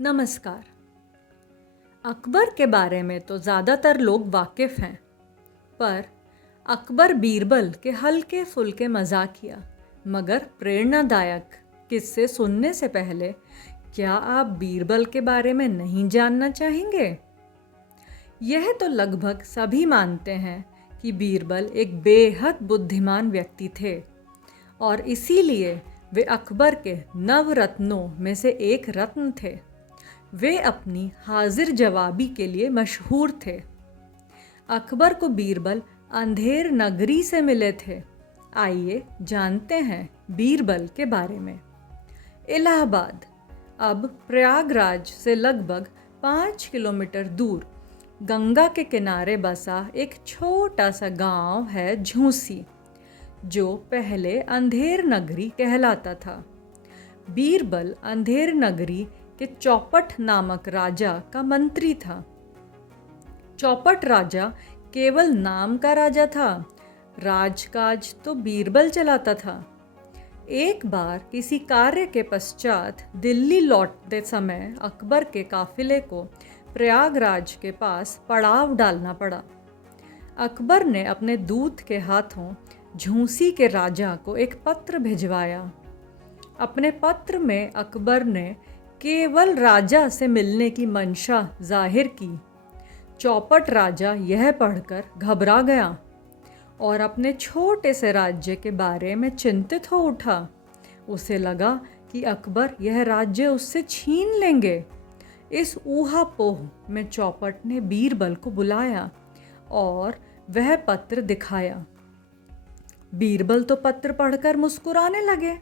नमस्कार। अकबर के बारे में तो ज़्यादातर लोग वाकिफ़ हैं, पर अकबर बीरबल के हल्के फुल्के मजाकिया मगर प्रेरणादायक किस्से सुनने से पहले क्या आप बीरबल के बारे में नहीं जानना चाहेंगे? यह तो लगभग सभी मानते हैं कि बीरबल एक बेहद बुद्धिमान व्यक्ति थे और इसीलिए वे अकबर के नवरत्नों में से एक रत्न थे। वे अपनी हाजिर जवाबी के लिए मशहूर थे। अकबर को बीरबल अंधेर नगरी से मिले थे। आइए जानते हैं बीरबल के बारे में। इलाहाबाद अब प्रयागराज से लगभग 5 किलोमीटर दूर गंगा के किनारे बसा एक छोटा सा गांव है झूसी, जो पहले अंधेर नगरी कहलाता था। बीरबल अंधेर नगरी के चौपट नामक राजा का मंत्री था। चौपट राजा केवल नाम का राजा था, राजकाज तो बीरबल चलाता था। एक बार किसी कार्य के पश्चात दिल्ली लौटते समय अकबर के काफिले को प्रयागराज के पास पड़ाव डालना पड़ा। अकबर ने अपने दूत के हाथों झूसी के राजा को एक पत्र भिजवाया। अपने पत्र में अकबर ने केवल राजा से मिलने की मंशा जाहिर की। चौपट राजा यह पढ़कर घबरा गया और अपने छोटे से राज्य के बारे में चिंतित हो उठा। उसे लगा कि अकबर यह राज्य उससे छीन लेंगे। इस ऊहापोह में चौपट ने बीरबल को बुलाया और वह पत्र दिखाया। बीरबल तो पत्र पढ़कर मुस्कुराने लगे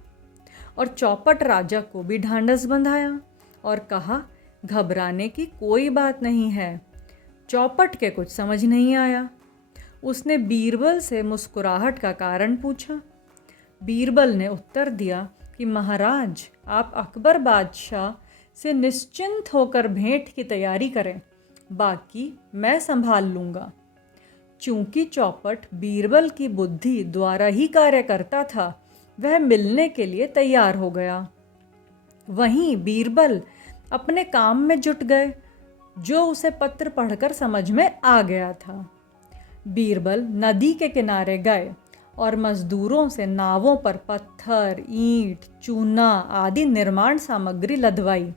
और चौपट राजा को भी ढांढस बंधाया और कहा, घबराने की कोई बात नहीं है। चौपट के कुछ समझ नहीं आया। उसने बीरबल से मुस्कुराहट का कारण पूछा। बीरबल ने उत्तर दिया कि महाराज, आप अकबर बादशाह से निश्चिंत होकर भेंट की तैयारी करें, बाकी मैं संभाल लूँगा। चूंकि चौपट बीरबल की बुद्धि द्वारा ही कार्य करता था, वह मिलने के लिए तैयार हो गया। वहीं बीरबल अपने काम में जुट गए, जो उसे पत्र पढ़कर समझ में आ गया था। बीरबल नदी के किनारे गए और मजदूरों से नावों पर पत्थर, ईंट, चूना आदि निर्माण सामग्री लदवाई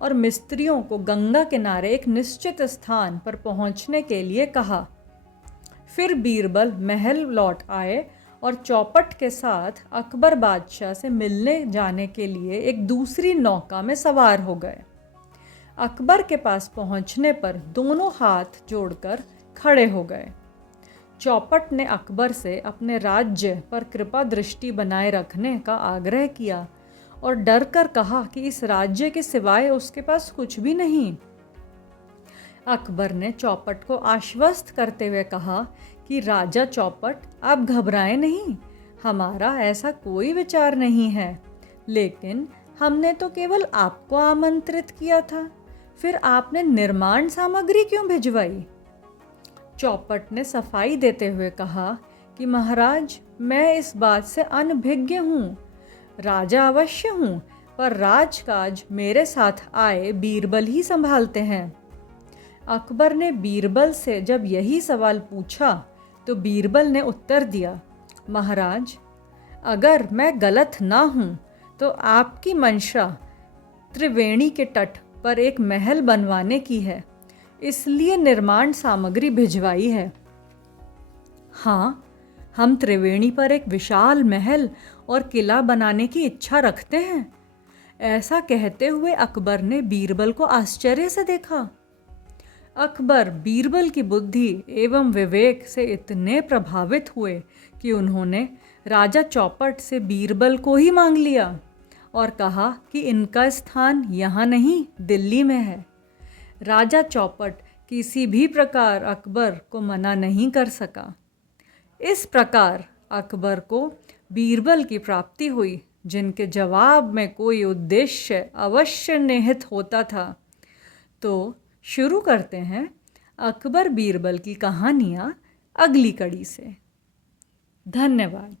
और मिस्त्रियों को गंगा किनारे एक निश्चित स्थान पर पहुंचने के लिए कहा। फिर बीरबल महल लौट आए और चौपट के साथ अकबर बादशाह से मिलने जाने के लिए एक दूसरी नौका में सवार हो गए। अकबर के पास पहुंचने पर दोनों हाथ जोड़कर खड़े हो गए। चौपट ने अकबर से अपने राज्य पर कृपा दृष्टि बनाए रखने का आग्रह किया और डर कर कहा कि इस राज्य के सिवाय उसके पास कुछ भी नहीं। अकबर ने चौपट को आश्वस्त करते हुए कहा कि राजा चौपट, आप घबराएं नहीं, हमारा ऐसा कोई विचार नहीं है। लेकिन हमने तो केवल आपको आमंत्रित किया था, फिर आपने निर्माण सामग्री क्यों भिजवाई? चौपट ने सफाई देते हुए कहा कि महाराज, मैं इस बात से अनभिज्ञ हूँ। राजा अवश्य हूँ, पर राजकाज मेरे साथ आए बीरबल ही संभालते हैं। अकबर ने बीरबल से जब यही सवाल पूछा तो बीरबल ने उत्तर दिया, महाराज, अगर मैं गलत ना हूँ तो आपकी मंशा त्रिवेणी के तट पर एक महल बनवाने की है, इसलिए निर्माण सामग्री भिजवाई है। हाँ, हम त्रिवेणी पर एक विशाल महल और किला बनाने की इच्छा रखते हैं। ऐसा कहते हुए अकबर ने बीरबल को आश्चर्य से देखा। अकबर बीरबल की बुद्धि एवं विवेक से इतने प्रभावित हुए कि उन्होंने राजा चौपट से बीरबल को ही मांग लिया और कहा कि इनका स्थान यहाँ नहीं, दिल्ली में है। राजा चौपट किसी भी प्रकार अकबर को मना नहीं कर सका। इस प्रकार अकबर को बीरबल की प्राप्ति हुई, जिनके जवाब में कोई उद्देश्य अवश्य निहित होता था। तो शुरू करते हैं अकबर बीरबल की कहानियाँ अगली कड़ी से। धन्यवाद।